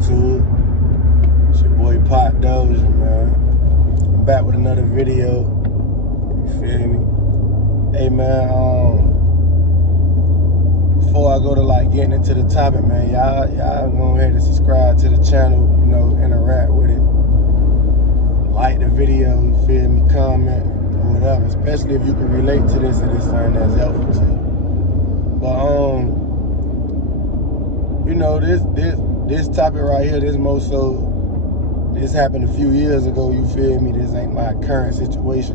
YouTube? It's your boy Poppa Dozier, man. I'm back with another video. You feel me? Hey, man, before I go to getting into the topic, man, y'all go ahead and subscribe to the channel, interact with it. Like the video, you feel me, comment, or whatever, especially if you can relate to this and it's something that's helpful to you. But, this topic right here, this happened a few years ago, you feel me? This ain't my current situation.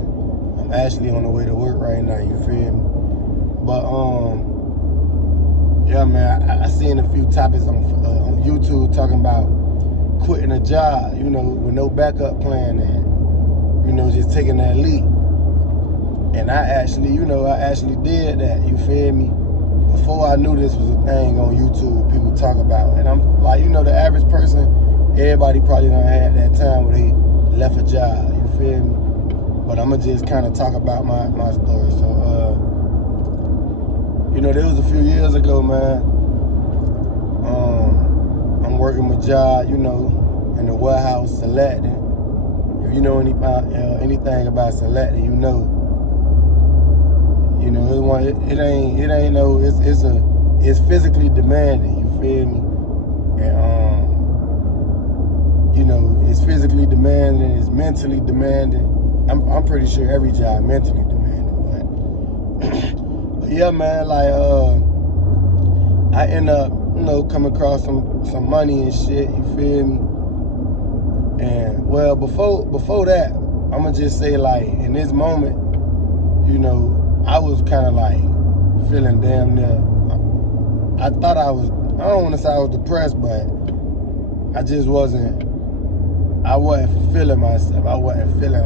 I'm actually on the way to work right now, you feel me? But, yeah, man, I seen a few topics on YouTube talking about quitting a job, with no backup plan and, just taking that leap. And I actually did that, you feel me? Before I knew this was a thing on YouTube, people talk about. And I'm like, the average person, everybody probably done had that time where they left a job, you feel me? But I'm going to just kind of talk about my story. So, there was a few years ago, man, I'm working my job, in the warehouse selecting. If you know anything about selecting, it's physically demanding, you feel me? And it's physically demanding, it's mentally demanding. I'm pretty sure every job mentally demanding, but yeah, man, I end up, coming across some money and shit, you feel me? And well, before that, I'ma just say in this moment, I was kind of feeling damn near, I thought I don't want to say I was depressed, but I just wasn't fulfilling myself. I wasn't feeling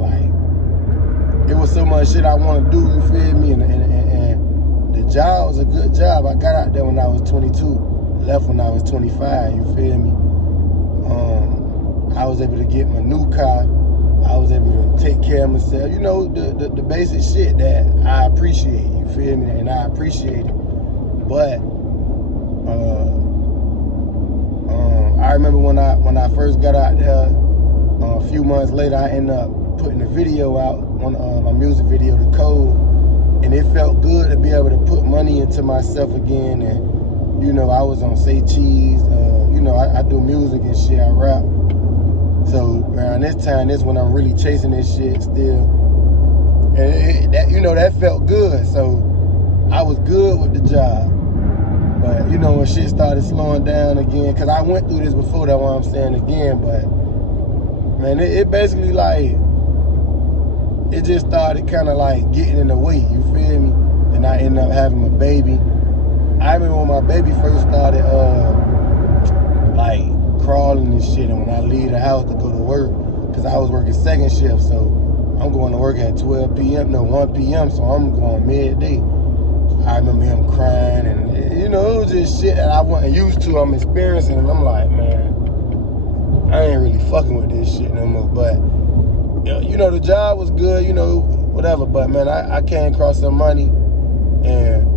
it was so much shit I want to do, you feel me? And the job was a good job. I got out there when I was 22, left when I was 25, you feel me? I was able to get my new car. I was able to take care of myself. The basic shit that I appreciate, you feel me? And I appreciate it. But I remember when I first got out there, a few months later, I ended up putting a video out on my music video, The Code, and it felt good to be able to put money into myself again. And I was on Say Cheese. I do music and shit. I rap. So around this time, this when I'm really chasing this shit still, and that felt good. So I was good with the job. But when shit started slowing down again, cause I went through this before, that's why I'm saying again. But man, it basically it just started kind of getting in the way, you feel me? And I ended up having my baby. I remember when my baby first started crawling and shit, and when I leave the house to go to work, cause I was working second shift, so I'm going to work at 1 p.m, so I'm going midday. I remember him crying, and it was just shit that I wasn't used to, I'm experiencing, and I'm like, man, I ain't really fucking with this shit no more. But the job was good, whatever, but man, I came across some money, and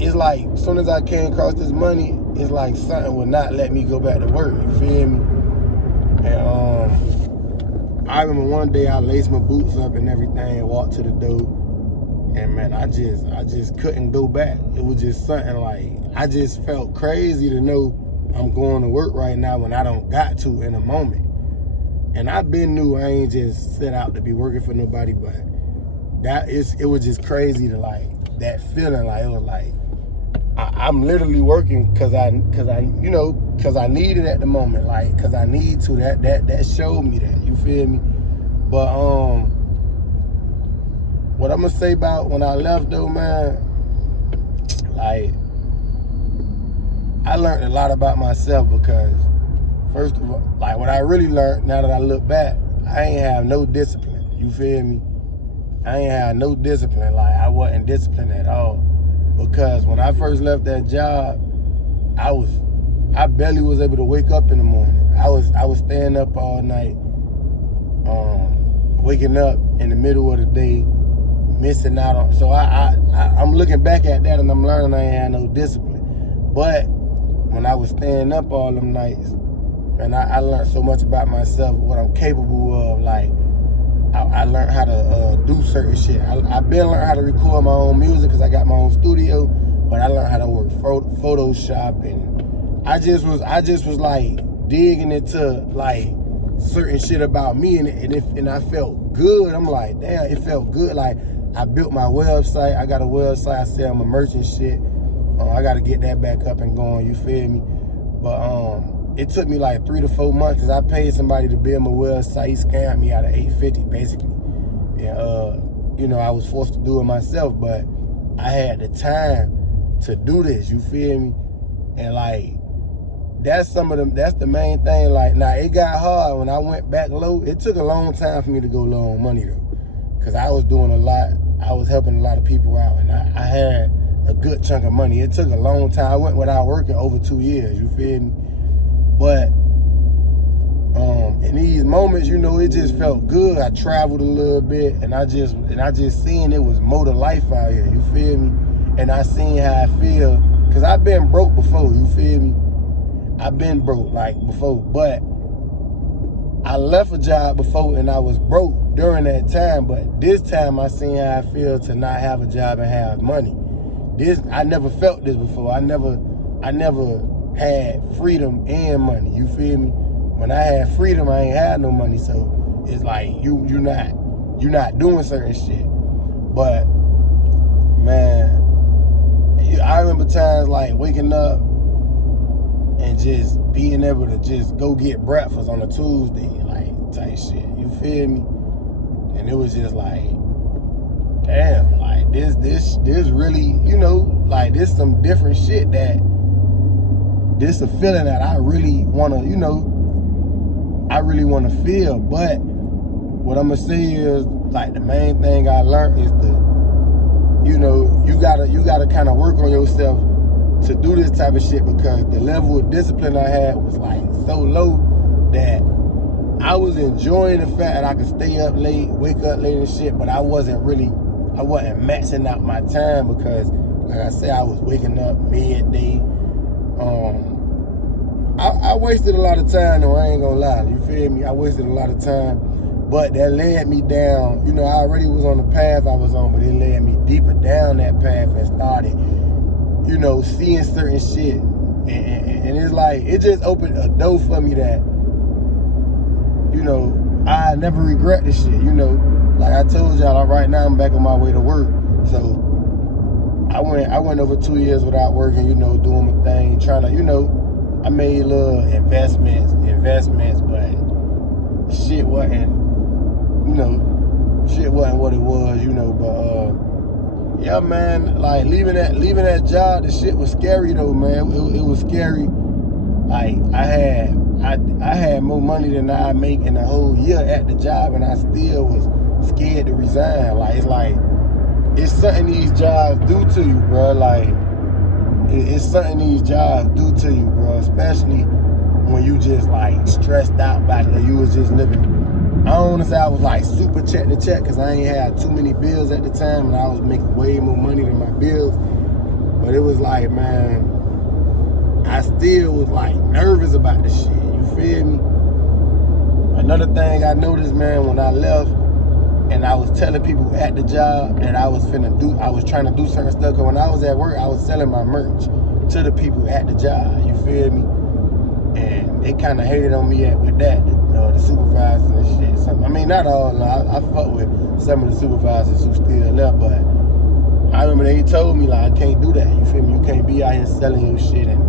it's as soon as I came across this money, it's something would not let me go back to work, you feel me? And I remember one day I laced my boots up and everything and walked to the door, and man, I just couldn't go back. It was just something I just felt crazy to know I'm going to work right now when I don't got to in a moment. And I been knew I ain't just set out to be working for nobody, but it was just crazy to that feeling, it was I'm literally working cause I need it at the moment, cause I need to. That showed me that, you feel me? But what I'm gonna say about when I left though, man, I learned a lot about myself, because first of all, what I really learned now that I look back, I ain't have no discipline, you feel me? I ain't have no discipline, I wasn't disciplined at all. Because when I first left that job, I barely was able to wake up in the morning. I was staying up all night, waking up in the middle of the day, missing out on. So I'm looking back at that and I'm learning I ain't had no discipline. But when I was staying up all them nights, and I learned so much about myself, what I'm capable of. Like, I learned how to do certain shit. I've been learning how to record my own music because I got my own studio, but I learned how to work Photoshop, and I just was like digging into like certain shit about me, and I felt good. I'm like, damn, it felt good. Like, I built my website. I got a website. I sell my merch and shit. I got to get that back up and going. You feel me? But it took me like 3 to 4 months because I paid somebody to build my website. He scammed me out of $850 basically, and you know, I was forced to do it myself. But I had the time to do this. You feel me? And like, that's the main thing. Like, now it got hard when I went back low. It took a long time for me to go low on money though, because I was doing a lot. I was helping a lot of people out, and I had a good chunk of money. It took a long time. I went without working over 2 years. You feel me? But in these moments, you know, it just felt good. I traveled a little bit, and I just seen it was more to life out here. You feel me? And I seen how I feel, because I've been broke before. You feel me? I've been broke like before, but I left a job before and I was broke during that time. But this time I seen how I feel to not have a job and have money. I never felt this before. I never had freedom and money. You feel me? When I had freedom, I ain't had no money. So it's like you're not doing certain shit. But man, I remember times like waking up and just being able to just go get breakfast on a Tuesday, like type shit. You feel me? And it was just like, damn, like this really, you know, like this some different shit that this a feeling that I really wanna, you know, I really wanna feel. But what I'm gonna say is, like, the main thing I learned is you know, you gotta kind of work on yourself to do this type of shit, because the level of discipline I had was like so low that I was enjoying the fact that I could stay up late, wake up late and shit, but I wasn't maxing out my time, because like I said, I was waking up midday. I wasted a lot of time though, I ain't gonna lie, you feel me? I wasted a lot of time, but that led me down, you know, I already was on the path I was on, but it led me deeper down that path and started, you know, seeing certain shit. And it's like, it just opened a door for me that, you know, I never regret this shit, you know. Like I told y'all, right now I'm back on my way to work. So I went over 2 years without working, you know, doing my thing, trying to, you know, I made little investments, but shit wasn't, you know, shit wasn't what it was, you know. But yeah, man, like leaving that job, the shit was scary though, man. It was scary. Like I had more money than I make in a whole year at the job, and I still was scared to resign. Like it's something these jobs do to you, bro. Like it's something these jobs do to you, bro. Especially when you just like stressed out about it, or you was just living. I don't want to say I was like super check to check, because I ain't had too many bills at the time, and I was making way more money than my bills. But it was like, man, I still was like nervous about this shit. You feel me? Another thing I noticed, man, when I left, and I was telling people at the job that I was trying to do certain stuff, because when I was at work, I was selling my merch to the people at the job, you feel me? And they kind of hated on me with that, the supervisors and shit. I mean, not all, I fuck with some of the supervisors who still left, but I remember they told me, like, I can't do that, you feel me? You can't be out here selling your shit, and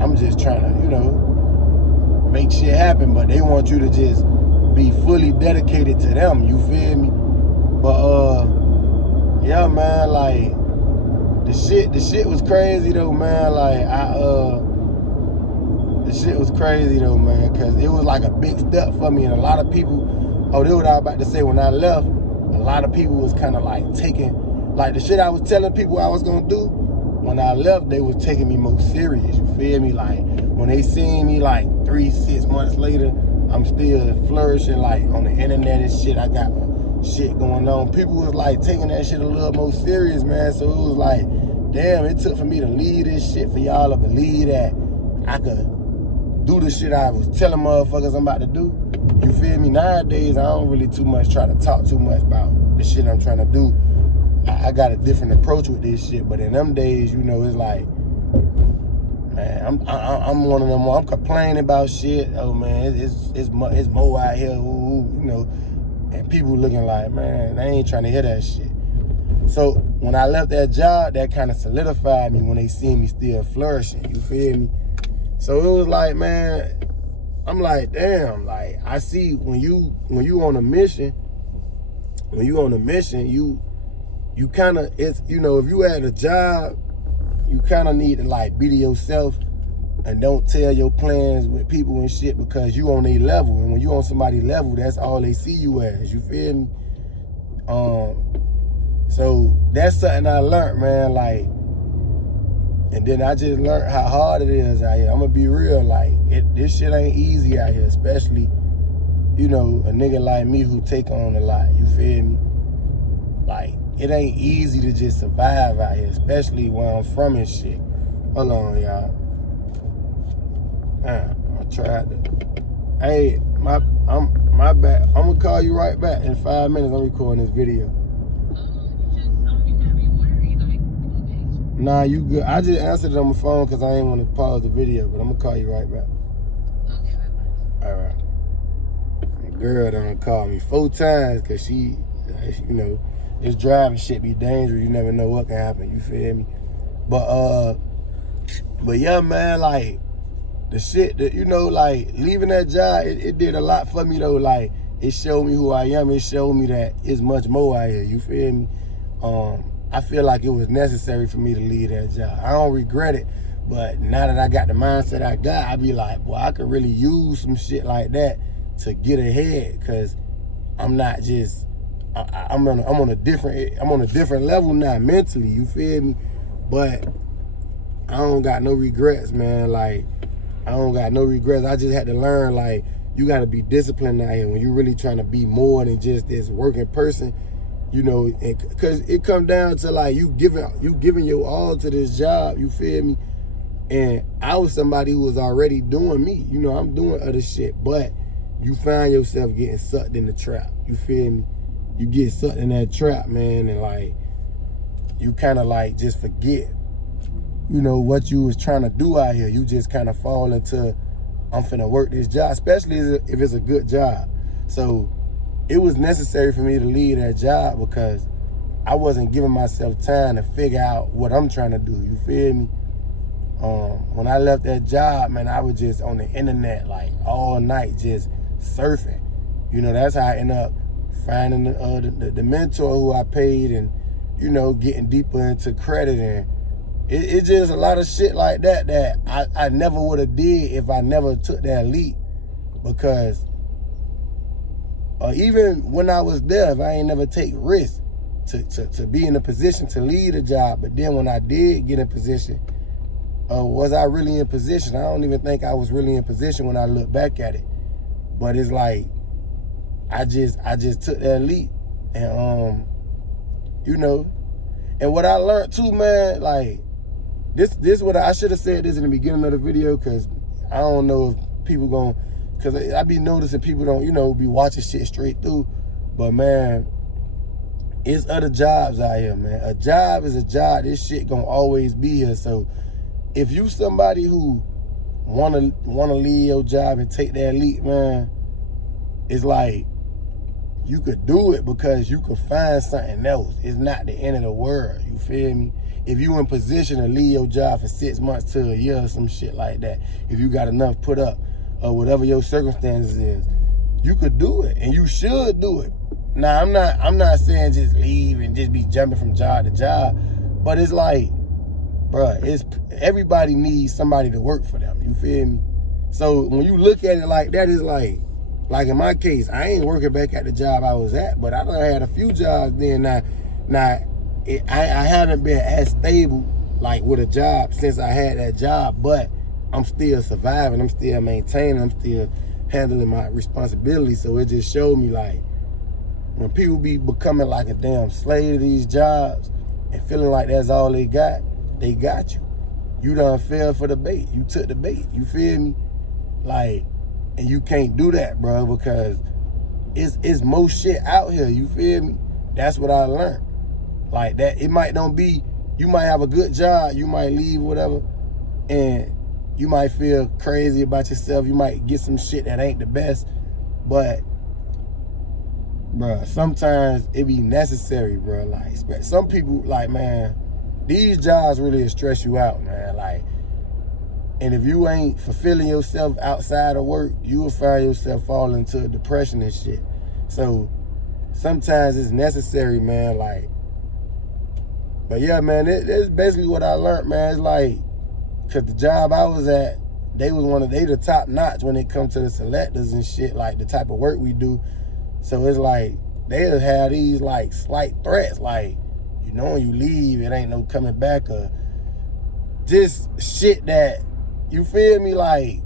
I'm just trying to, you know, make shit happen, but they want you to just be fully dedicated to them, you feel me? But yeah, man, like the shit was crazy though, man. Like the shit was crazy though, man, because it was like a big step for me. And a lot of people, oh, this was what I was about to say, when I left, a lot of people was kind of like taking, like the shit I was telling people I was gonna do, when I left, they was taking me more serious, you feel me? Like when they seen me like 3-6 months later, I'm still flourishing like on the internet and shit. I got my shit going on. People was like taking that shit a little more serious, man. So it was like, damn, it took for me to leave this shit for y'all to believe that I could do the shit I was telling motherfuckers I'm about to do. You feel me? Nowadays, I don't really too much try to talk too much about the shit I'm trying to do. I got a different approach with this shit, but in them days, you know, it's like, man, I'm one of them. I'm complaining about shit. Oh man, it's more out here, you know, and people looking like, man, they ain't trying to hear that shit. So when I left that job, that kind of solidified me when they see me still flourishing. You feel me? So it was like, man, I'm like, damn, like I see when you on a mission, you kind of, it's, you know, if you at a job, you kind of need to like be to yourself and don't tell your plans with people and shit because you on their level. And when you on somebody's level, that's all they see you as. You feel me? So that's something I learned, man. Like, and then I just learned how hard it is out here. I'm gonna be real, like this shit ain't easy out here, especially, you know, a nigga like me who take on a lot. You feel me? Like, it ain't easy to just survive out here, especially where I'm from and shit. Hold on, y'all. I tried to. Hey, my bad. I'm gonna call you right back in 5 minutes. I'm recording this video. You got me worried. Like, okay. Nah, you good. I just answered it on my phone because I ain't want to pause the video, but I'm gonna call you right back. Okay, bye-bye. All right. My girl done called me 4 times because she, you know, this driving shit be dangerous. You never know what can happen. You feel me? But yeah, man, like the shit that, you know, like leaving that job, it did a lot for me though. Like it showed me who I am. It showed me that it's much more out here. You feel me? I feel like it was necessary for me to leave that job. I don't regret it, but now that I got the mindset I got, I be like, boy, I could really use some shit like that to get ahead, cause I'm not just. I'm on a different level now mentally. You feel me? But I don't got no regrets, man. Like I don't got no regrets. I just had to learn, like, you got to be disciplined out here when you really trying to be more than just this working person. You know, because it come down to like you giving your all to this job. You feel me? And I was somebody who was already doing me. You know, I'm doing other shit, but you find yourself getting sucked in the trap. You feel me? You get sucked in that trap, man, and like you kind of like just forget, you know, what you was trying to do out here. You just kind of fall into, I'm finna work this job, especially if it's a good job. So it was necessary for me to leave that job because I wasn't giving myself time to figure out what I'm trying to do. You feel me? When I left that job, man, I was just on the internet like all night, just surfing. You know, that's how I ended up finding the mentor who I paid, and, you know, getting deeper into credit. And it's just a lot of shit like that I never would have did if I never took that leap. Because even when I was there, if I ain't never take risks to be in a position to lead a job, but then when I did get in position, was I really in position? I don't even think I was really in position when I look back at it. But it's like, I just took that leap, and you know, and what I learned too, man, like this what I should have said this in the beginning of the video, because I don't know if people because I be noticing people don't, you know, be watching shit straight through. But man, it's other jobs out here, man. A job is a job. This shit gonna always be here. So if you somebody who wanna leave your job and take that leap, man, it's like, you could do it because you could find something else. It's not the end of the world. You feel me? If you in position to leave your job for 6 months to a year or some shit like that, if you got enough put up or whatever your circumstances is, you could do it, and you should do it. Now, I'm not saying just leave and just be jumping from job to job, but it's like, bruh, everybody needs somebody to work for them. You feel me? So when you look at it like that, it's like in my case, I ain't working back at the job I was at, but I done had a few jobs then. I haven't been as stable like with a job since I had that job, but I'm still surviving. I'm still maintaining. I'm still handling my responsibilities. So it just showed me, like, when people be becoming like a damn slave to these jobs and feeling like that's all they got you. you done fell for the bait. You took the bait. You feel me? Like, and you can't do that, bro, because it's more shit out here. You feel me? That's what I learned. Like that, it might not be, you might have a good job, you might leave, whatever, and you might feel crazy about yourself. You might get some shit that ain't the best, but, bro, sometimes it be necessary, bro. Like, some people, like, man, these jobs really stress you out, man. Like, and if you ain't fulfilling yourself outside of work, you will find yourself falling into depression and shit. So sometimes it's necessary, man. Like, but yeah, man, it's basically what I learned, man. It's like, cause the job I was at, they the top notch when it comes to the selectors and shit, like the type of work we do. So it's like, they'll have these like slight threats, like, you know, when you leave, it ain't no coming back, or just shit that, you feel me, like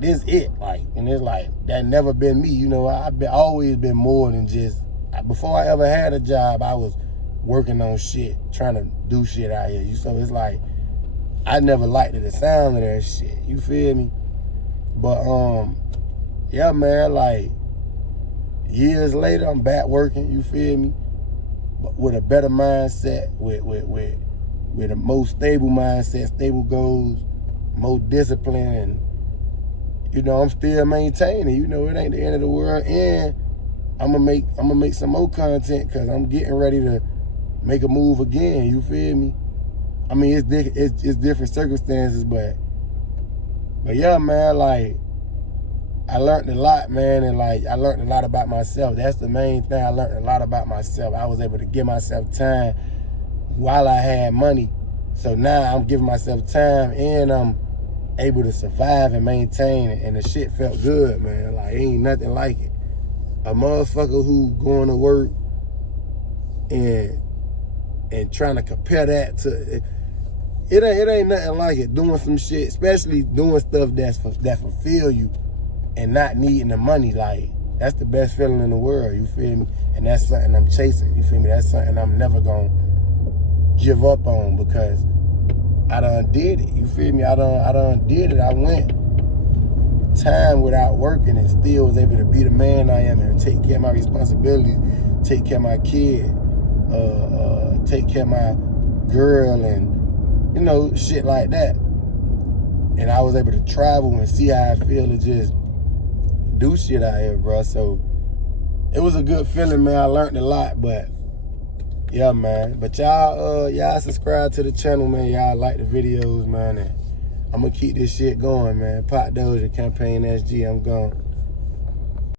this it, like, and it's like, that never been me, you know. I've always been more than just, before I ever had a job, I was working on shit, trying to do shit out here. So it's like, I never liked the sound of that shit, you feel me? But yeah, man, like, years later, I'm back working, you feel me? But with a better mindset, with a more stable mindset, stable goals, more discipline, and, you know, I'm still maintaining. You know, it ain't the end of the world, and I'm gonna make some more content, because I'm getting ready to make a move again. You feel me? I mean, it's different circumstances, but yeah, man, like, I learned a lot, man, and like, I learned a lot about myself. That's the main thing. I learned a lot about myself. I was able to give myself time while I had money. So now I'm giving myself time, and I'm able to survive and maintain it, and the shit felt good, man. Like, ain't nothing like it. A motherfucker who going to work and trying to compare that to, it ain't nothing like it. Doing some shit, especially doing stuff that fulfill you and not needing the money, like, that's the best feeling in the world, you feel me? And that's something I'm chasing, you feel me? That's something I'm never gonna give up on, because I done did it, you feel me? I done did it. I went time without working and still was able to be the man I am and take care of my responsibilities, take care of my kid, take care of my girl, and, you know, shit like that. And I was able to travel and see how I feel to just do shit out here, bro. So it was a good feeling, man. I learned a lot, but yeah, man. But y'all subscribe to the channel, man. Y'all like the videos, man. And I'm gonna keep this shit going, man. Poppa Dozier, CampaignSG, I'm gone.